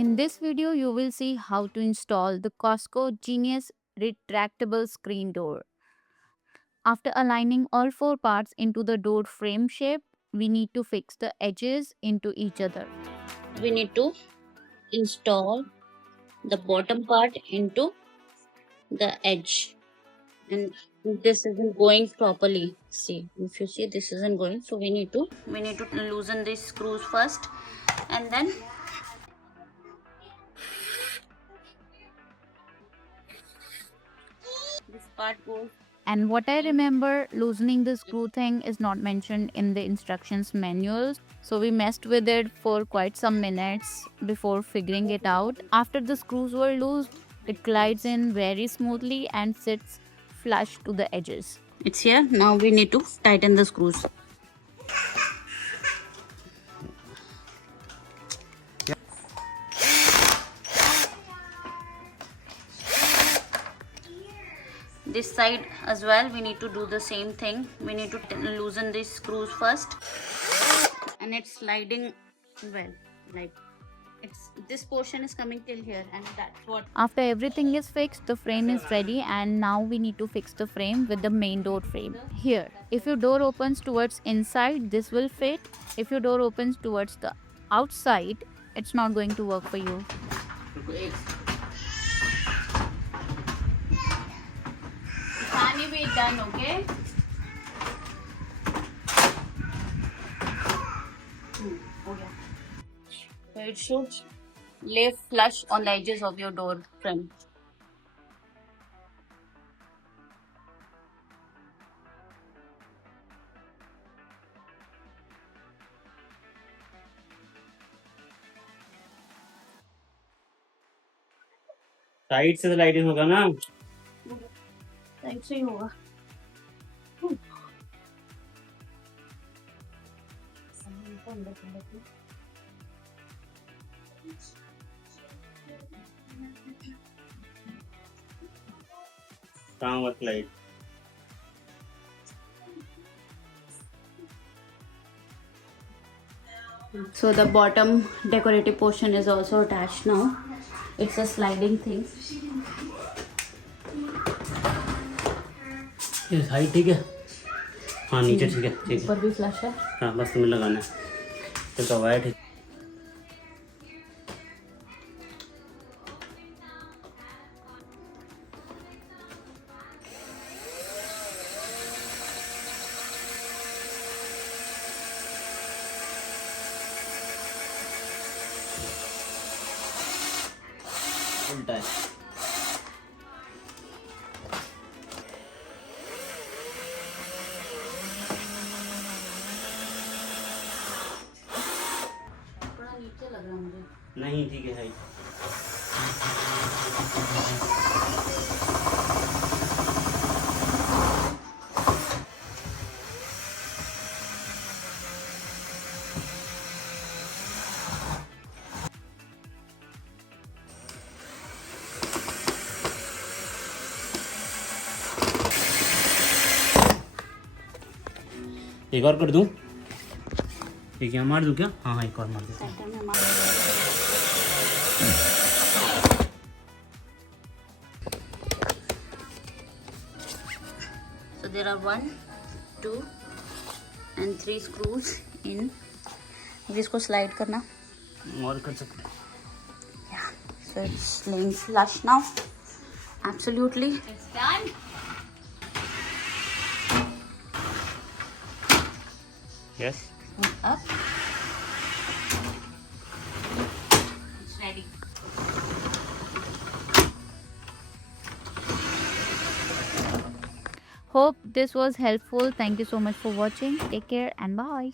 In this video, you will see how to install the Costco Genius Retractable Screen Door. After aligning all four parts into the door frame shape, we need to fix the edges into each other. We need to install the bottom part into the edge, and this isn't going properly. See, if you see, this isn't going, so we need to loosen these screws first, and then this part goes. And what I remember, loosening the screw thing is not mentioned in the instructions manuals. So we messed with it for quite some minutes before figuring it out. After the screws were loose, it glides in very smoothly and sits flush to the edges. It's here. Now we need to tighten the screws. This side as well, we need to do the same thing. We need to loosen these screws first, and it's sliding well, like this portion is coming till here, and that's what. After everything is fixed, the frame is ready, and now we need to fix the frame with the main door frame. Here, if your door opens towards inside, this will fit. If your door opens towards the outside, it's not going to work for you. Be done, okay? So it should lay flush on the edges of your door frame. Side से तो lighting होगा ना, side से ही होगा. कहाँ work light. So the bottom decorative portion is also attached now. It's a sliding thing. ये side ठीक है. हाँ नीचे ठीक है, ठीक है. ऊपर भी फ्लश है. हाँ बस तुम्हें लगाना है. तो कवा है ठीक. उल्टा है. थोड़ा नीचे लग रहा है मुझे. नहीं ठीक है. एक और कर दूं. एक यहाँ मार दूं क्या? हाँ हाँ एक और मार दूं. So there are 1, 2 and 3 screws in. जिसको slide करना. और कर सकते हैं. Yeah. So it's laying flush now. Absolutely. It's done. Yes. Up. It's ready. Hope this was helpful. Thank you so much for watching. Take care and bye.